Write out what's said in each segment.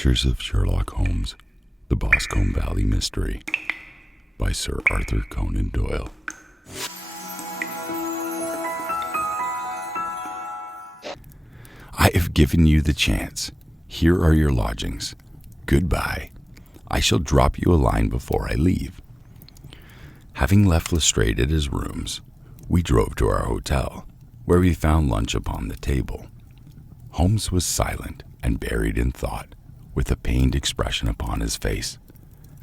Adventures of Sherlock Holmes, The Boscombe Valley Mystery by Sir Arthur Conan Doyle. I have given you the chance. Here are your lodgings. Goodbye. I shall drop you a line before I leave. Having left Lestrade at his rooms, we drove to our hotel, where we found lunch upon the table. Holmes was silent and buried in thought, with a pained expression upon his face,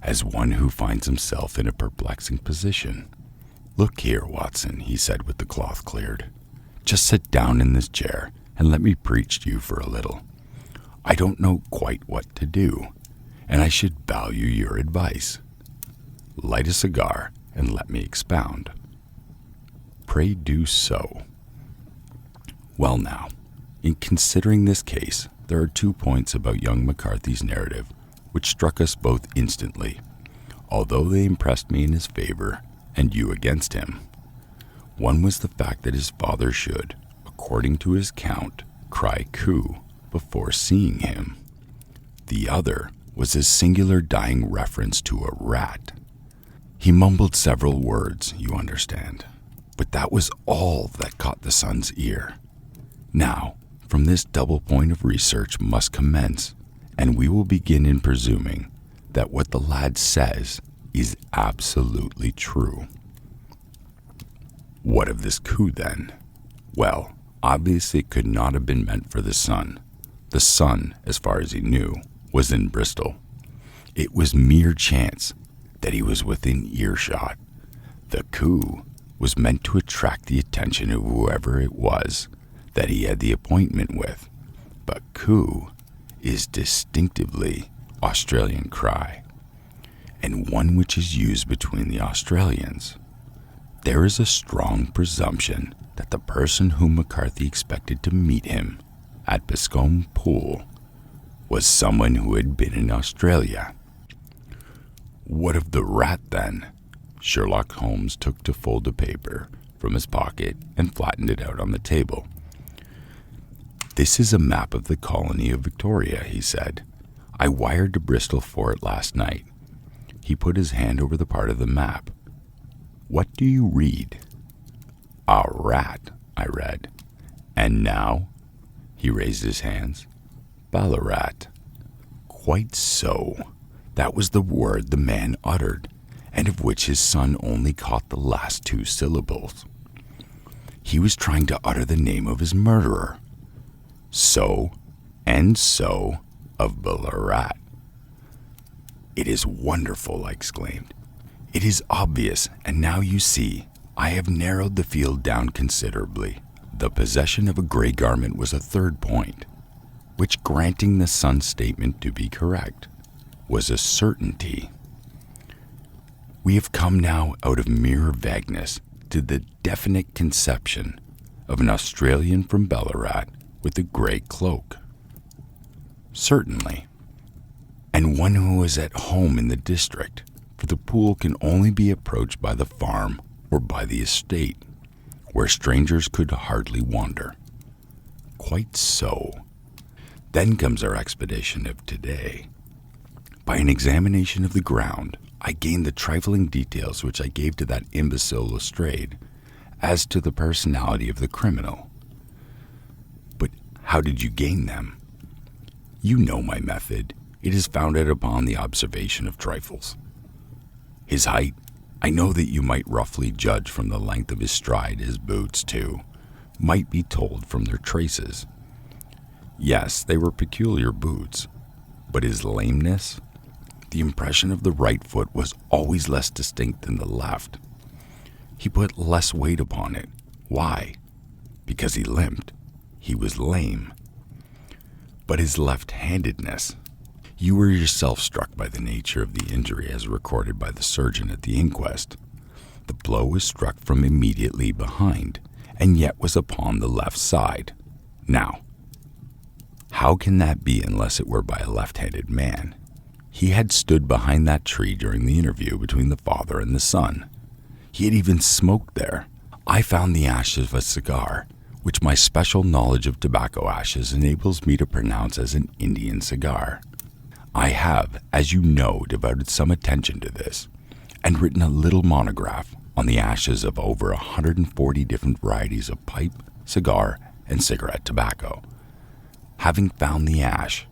as one who finds himself in a perplexing position. "Look here, Watson," he said with the cloth cleared. "Just sit down in this chair and let me preach to you for a little. I don't know quite what to do, and I should value your advice. Light a cigar and let me expound." "Pray do so." "Well now, in considering this case, there are 2 points about young McCarthy's narrative which struck us both instantly, although they impressed me in his favor and you against him. One was the fact that his father should, according to his account, cry coup before seeing him. The other was his singular dying reference to a rat. He mumbled several words, you understand, but that was all that caught the son's ear. Now, from this double point of research must commence, and we will begin in presuming that what the lad says is absolutely true. What of this coup, then? Well, obviously it could not have been meant for the son. The son, as far as he knew, was in Bristol. It was mere chance that he was within earshot. The coup was meant to attract the attention of whoever it was that he had the appointment with, but coup is distinctively Australian cry, and one which is used between the Australians. There is a strong presumption that the person whom McCarthy expected to meet him at Boscombe Pool was someone who had been in Australia. What of the rat, then? Sherlock Holmes took to fold a paper from his pocket and flattened it out on the table. "This is a map of the colony of Victoria," he said. "I wired to Bristol for it last night." He put his hand over the part of the map. "What do you read?" "A rat," I read. "And now?" He raised his hands. "Ballarat." "Quite so. That was the word the man uttered, and of which his son only caught the last 2 syllables. He was trying to utter the name of his murderer. So and so of Ballarat." "It is wonderful," I exclaimed. "It is obvious, and now you see, I have narrowed the field down considerably. The possession of a gray garment was a 3rd point, which, granting the son's statement to be correct, was a certainty. We have come now out of mere vagueness to the definite conception of an Australian from Ballarat with a grey cloak. Certainly. And one who is at home in the district, for the pool can only be approached by the farm or by the estate, where strangers could hardly wander." "Quite so. Then comes our expedition of today. By an examination of the ground, I gained the trifling details which I gave to that imbecile Lestrade as to the personality of the criminal." "But how did you gain them?" "You know my method. It is founded upon the observation of trifles. His height, I know that you might roughly judge from the length of his stride. His boots, too, might be told from their traces. Yes, they were peculiar boots. But his lameness? The impression of the right foot was always less distinct than the left. He put less weight upon it. Why? Because he limped. He was lame. But his left-handedness? You were yourself struck by the nature of the injury as recorded by the surgeon at the inquest. The blow was struck from immediately behind, and yet was upon the left side. Now, how can that be unless it were by a left-handed man? He had stood behind that tree during the interview between the father and the son. He had even smoked there. I found the ashes of a cigar, which my special knowledge of tobacco ashes enables me to pronounce as an Indian cigar. I have, as you know, devoted some attention to this and written a little monograph on the ashes of over 140 different varieties of pipe, cigar, and cigarette tobacco. Having found the ash,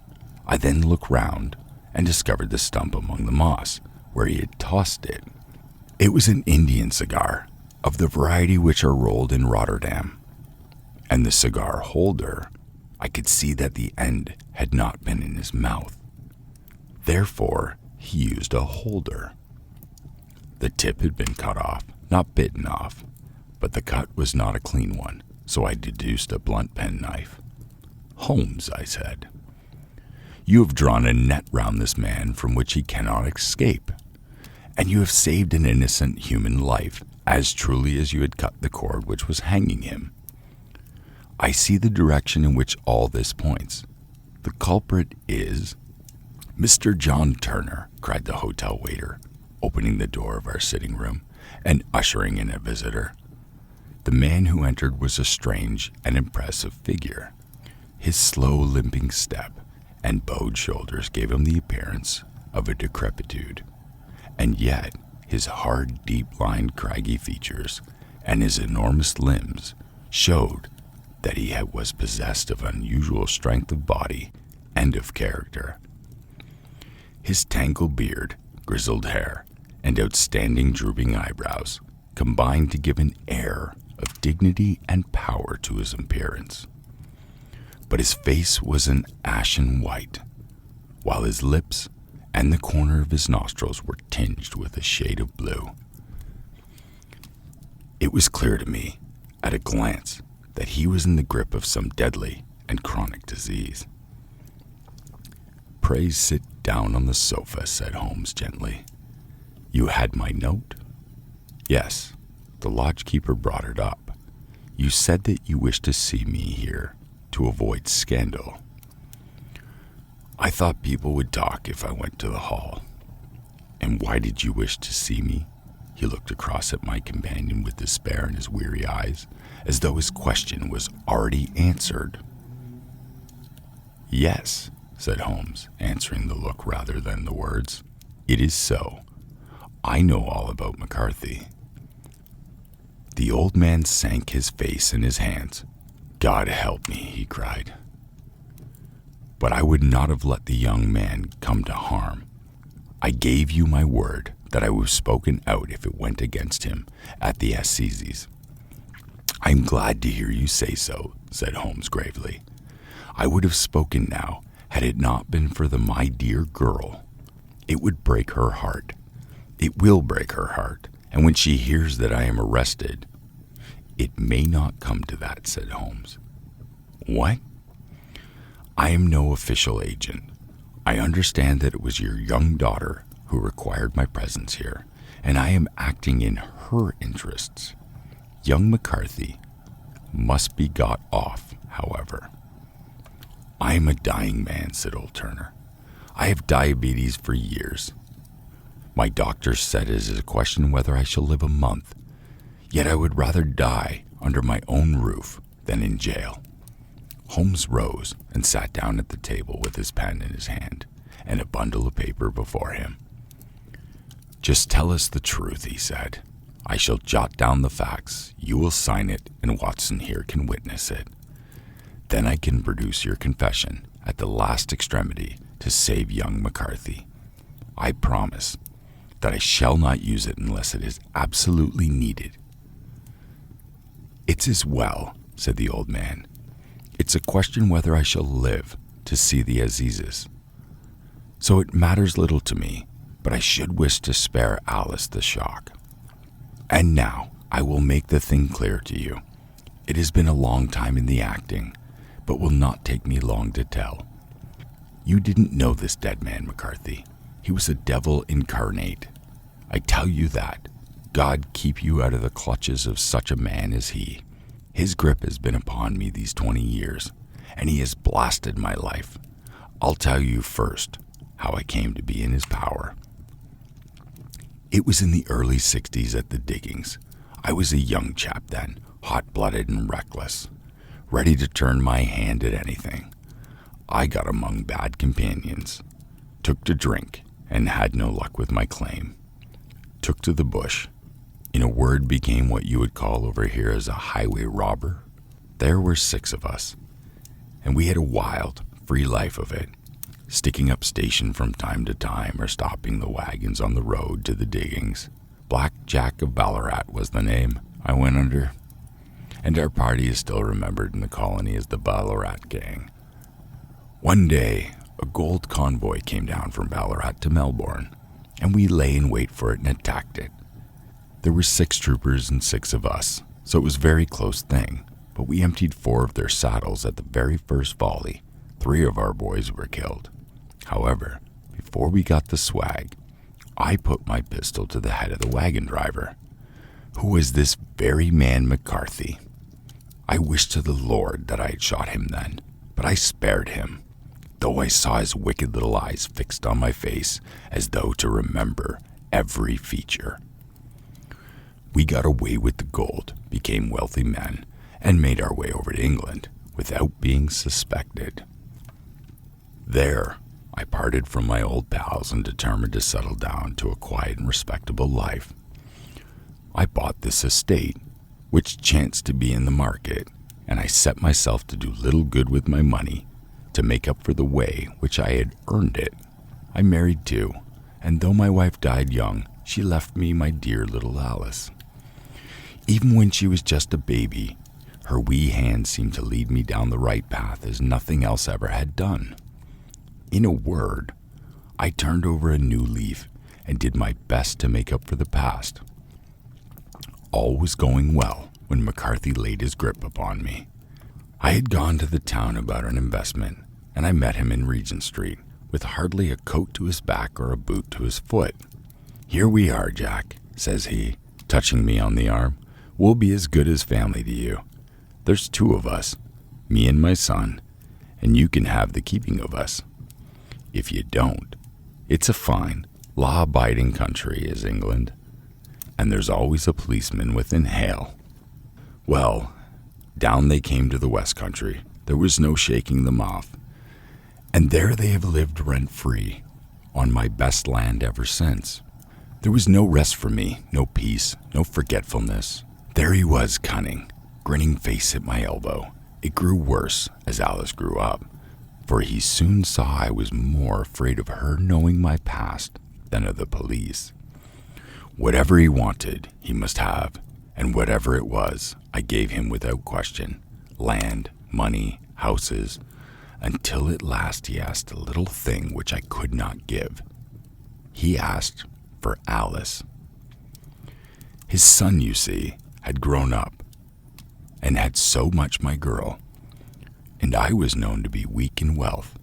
I then looked round and discovered the stump among the moss where he had tossed it. It was an Indian cigar, of the variety which are rolled in Rotterdam, and the cigar holder, I could see that the end had not been in his mouth. Therefore, he used a holder. The tip had been cut off, not bitten off, but the cut was not a clean one, so I deduced a blunt penknife. "Holmes," I said, "you have drawn a net round this man from which he cannot escape, and you have saved an innocent human life as truly as you had cut the cord which was hanging him. I see the direction in which all this points. The culprit is—" "Mr. John Turner," cried the hotel waiter, opening the door of our sitting room and ushering in a visitor. The man who entered was a strange and impressive figure. His slow, limping step and bowed shoulders gave him the appearance of a decrepitude, and yet his hard, deep-lined, craggy features and his enormous limbs showed that he was possessed of unusual strength of body and of character. His tangled beard, grizzled hair, and outstanding drooping eyebrows combined to give an air of dignity and power to his appearance. But his face was an ashen white, while his lips and the corner of his nostrils were tinged with a shade of blue. It was clear to me, at a glance, that he was in the grip of some deadly and chronic disease. "Pray sit down on the sofa," said Holmes gently. "You had my note?" "Yes, the lodgekeeper brought it up. You said that you wished to see me here to avoid scandal." "I thought people would talk if I went to the hall." "And why did you wish to see me?" He looked across at my companion with despair in his weary eyes, as though his question was already answered. "Yes," said Holmes, answering the look rather than the words. "It is so. I know all about McCarthy." The old man sank his face in his hands. "God help me," he cried. "But I would not have let the young man come to harm. I gave you my word that I would have spoken out if it went against him at the Assizes." "I am glad to hear you say so," said Holmes gravely. "I would have spoken now had it not been for my dear girl. It would break her heart. It will break her heart, and when she hears that I am arrested—" "It may not come to that," said Holmes. "What?" "I am no official agent. I understand that it was your young daughter who required my presence here, and I am acting in her interests. Young McCarthy must be got off, however." "I am a dying man," said old Turner. "I have diabetes for years. My doctor said it is a question whether I shall live a month, yet I would rather die under my own roof than in jail." Holmes rose and sat down at the table with his pen in his hand and a bundle of paper before him. "Just tell us the truth," he said. "I shall jot down the facts. You will sign it, and Watson here can witness it. Then I can produce your confession at the last extremity to save young McCarthy. I promise that I shall not use it unless it is absolutely needed." "It's as well," said the old man. "It's a question whether I shall live to see the Assizes. So it matters little to me, but I should wish to spare Alice the shock. And now I will make the thing clear to you. It has been a long time in the acting, but will not take me long to tell. You didn't know this dead man, McCarthy. He was a devil incarnate. I tell you that. God keep you out of the clutches of such a man as he. His grip has been upon me these 20 years, and he has blasted my life. I'll tell you first how I came to be in his power. It was in the early 60s at the diggings. I was a young chap then, hot-blooded and reckless, ready to turn my hand at anything. I got among bad companions. Took to drink and had no luck with my claim. Took to the bush. In a word, became what you would call over here as a highway robber. There were 6 of us, and we had a wild, free life of it, sticking up station from time to time or stopping the wagons on the road to the diggings. Black Jack of Ballarat was the name I went under, and our party is still remembered in the colony as the Ballarat Gang. One day, a gold convoy came down from Ballarat to Melbourne, and we lay in wait for it and attacked it. There were 6 troopers and 6 of us, so it was a very close thing, but we emptied 4 of their saddles at the very first volley. 3 of our boys were killed. However, before we got the swag, I put my pistol to the head of the wagon driver, who was this very man McCarthy. I wished to the Lord that I had shot him then, but I spared him, though I saw his wicked little eyes fixed on my face as though to remember every feature. We got away with the gold, became wealthy men, and made our way over to England without being suspected. There, I parted from my old pals and determined to settle down to a quiet and respectable life. I bought this estate, which chanced to be in the market, and I set myself to do little good with my money to make up for the way which I had earned it. I married too, and though my wife died young, she left me my dear little Alice. Even when she was just a baby, her wee hand seemed to lead me down the right path as nothing else ever had done. In a word, I turned over a new leaf and did my best to make up for the past. All was going well when McCarthy laid his grip upon me. I had gone to the town about an investment, and I met him in Regent Street, with hardly a coat to his back or a boot to his foot. "Here we are, Jack," says he, touching me on the arm. "We'll be as good as family to you. There's 2 of us, me and my son, and you can have the keeping of us. If you don't, it's a fine, law-abiding country is England, and there's always a policeman within hail." Well, down they came to the West Country. There was no shaking them off, and there they have lived rent-free on my best land ever since. There was no rest for me, no peace, no forgetfulness. There he was, cunning, grinning face at my elbow. It grew worse as Alice grew up, for he soon saw I was more afraid of her knowing my past than of the police. Whatever he wanted, he must have, and whatever it was, I gave him without question. Land, money, houses, until at last he asked a little thing which I could not give. He asked for Alice. His son, you see, had grown up and had so much my girl, and I was known to be weak in wealth.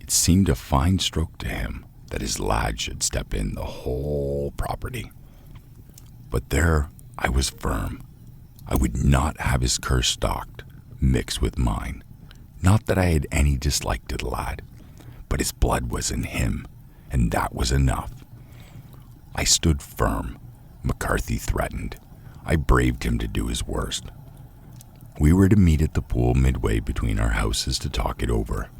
It seemed a fine stroke to him that his lad should step in the whole property. But there I was firm. I would not have his curse stocked, mixed with mine. Not that I had any dislike to the lad, but his blood was in him, and that was enough. I stood firm. McCarthy threatened. I braved him to do his worst. We were to meet at the pool midway between our houses to talk it over.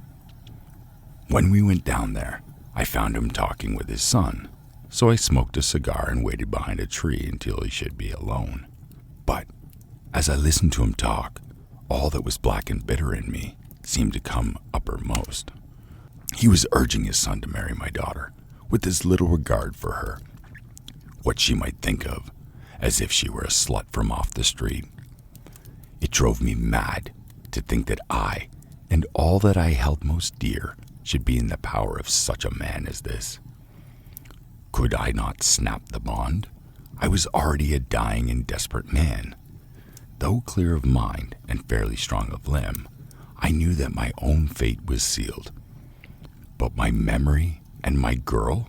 When we went down there, I found him talking with his son, so I smoked a cigar and waited behind a tree until he should be alone. But as I listened to him talk, all that was black and bitter in me seemed to come uppermost. He was urging his son to marry my daughter, with as little regard for her, what she might think of, as if she were a slut from off the street. It drove me mad to think that I, and all that I held most dear, should be in the power of such a man as this. Could I not snap the bond? I was already a dying and desperate man. Though clear of mind and fairly strong of limb, I knew that my own fate was sealed. But my memory and my girl,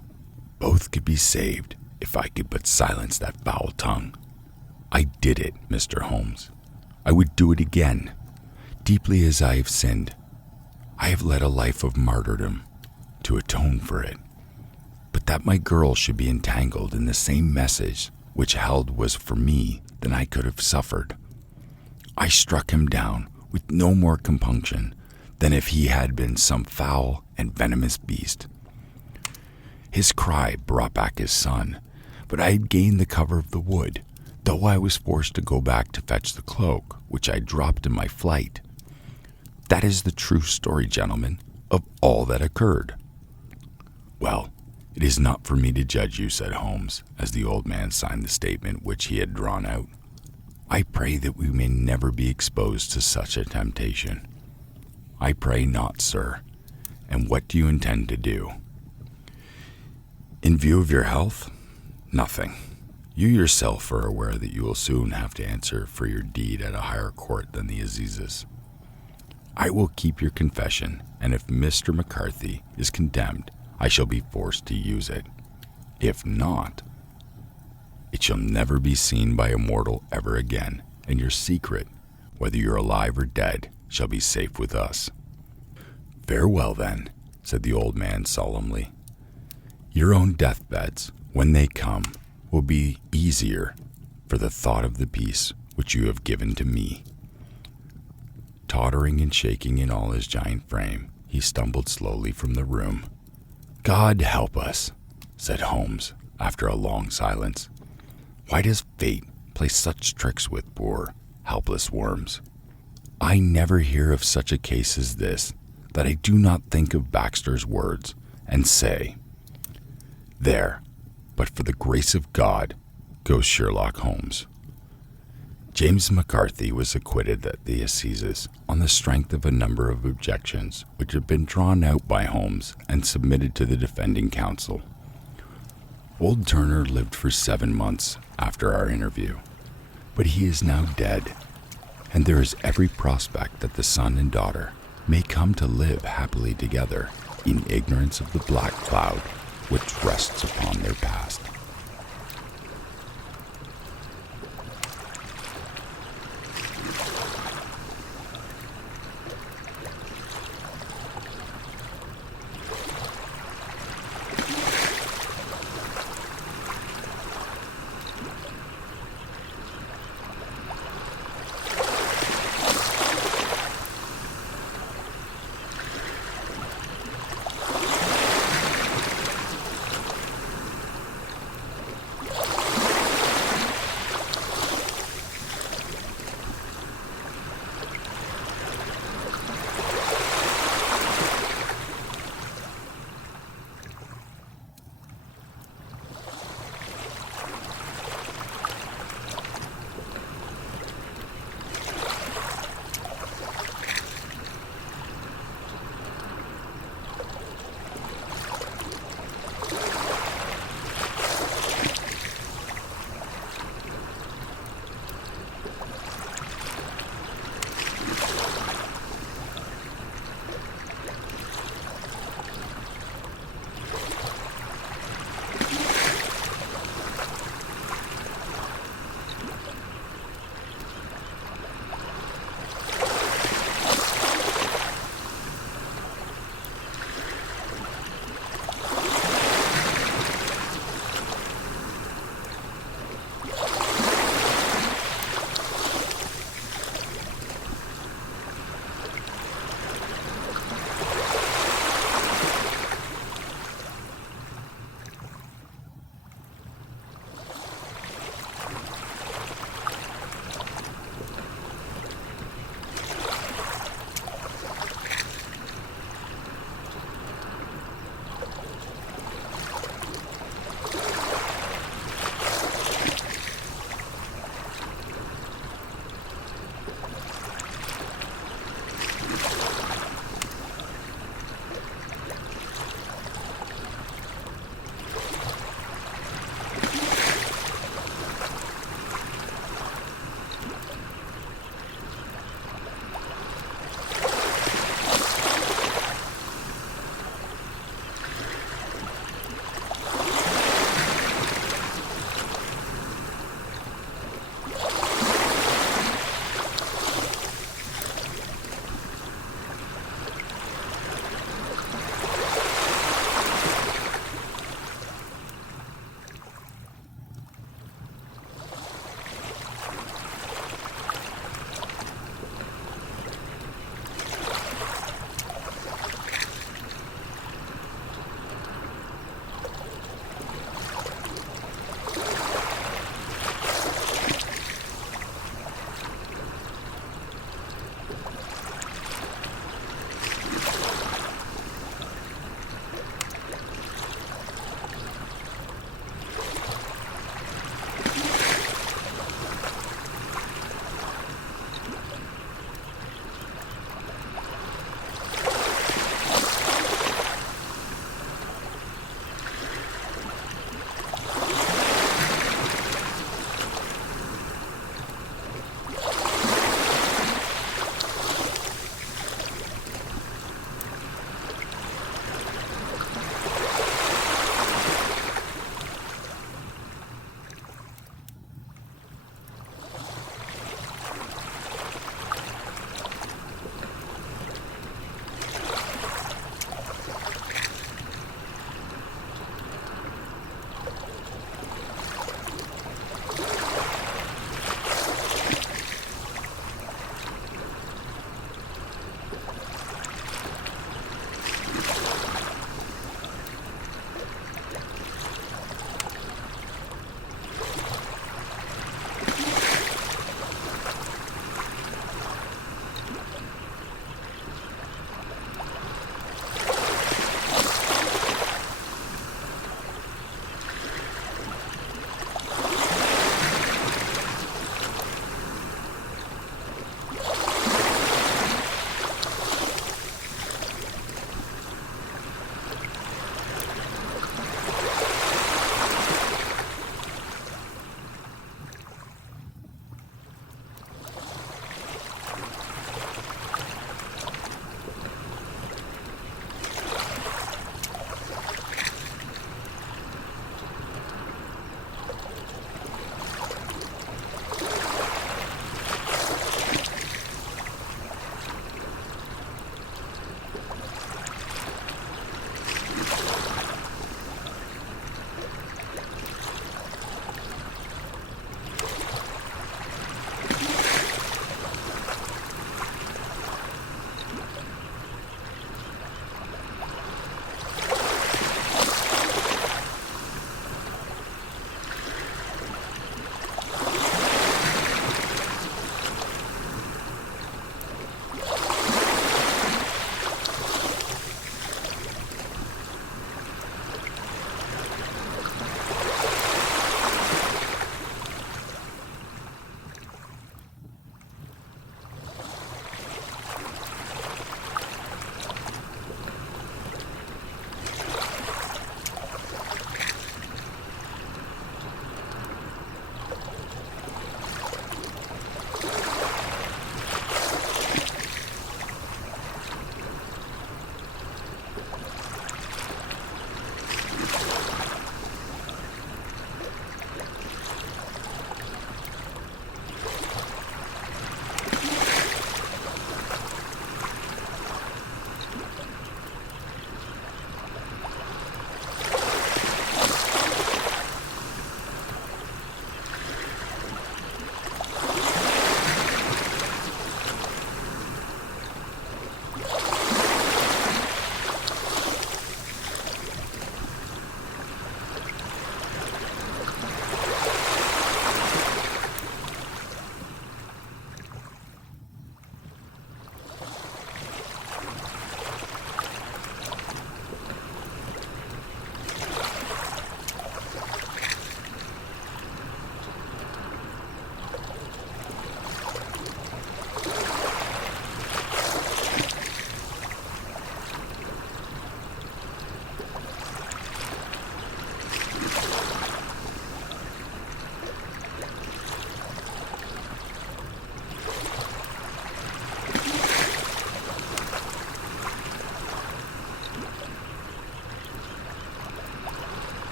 both could be saved if I could but silence that foul tongue. I did it, Mr. Holmes. I would do it again. Deeply as I have sinned, I have led a life of martyrdom to atone for it. But that my girl should be entangled in the same message which held was for me than I could have suffered. I struck him down with no more compunction than if he had been some foul and venomous beast. His cry brought back his son, but I had gained the cover of the wood, though I was forced to go back to fetch the cloak, which I dropped in my flight. That is the true story, gentlemen, of all that occurred." "Well, it is not for me to judge you," said Holmes, as the old man signed the statement which he had drawn out. "I pray that we may never be exposed to such a temptation." "I pray not, sir. And what do you intend to do?" "In view of your health, nothing. You yourself are aware that you will soon have to answer for your deed at a higher court than the Assizes. I will keep your confession, and if Mr. McCarthy is condemned, I shall be forced to use it. If not, it shall never be seen by a mortal ever again, and your secret, whether you're alive or dead, shall be safe with us." "Farewell, then," said the old man solemnly. "Your own deathbeds, when they come, will be easier for the thought of the peace which you have given to me." Tottering and shaking in all his giant frame, he stumbled slowly from the room. "God help us," said Holmes, after a long silence. "Why does fate play such tricks with poor, helpless worms? I never hear of such a case as this that I do not think of Baxter's words and say, 'There, but for the grace of God, goes Sherlock Holmes.'" James McCarthy was acquitted at the Assizes on the strength of a number of objections which had been drawn out by Holmes and submitted to the defending counsel. Old Turner lived for 7 months after our interview, but he is now dead, and there is every prospect that the son and daughter may come to live happily together in ignorance of the black cloud which rests upon their past.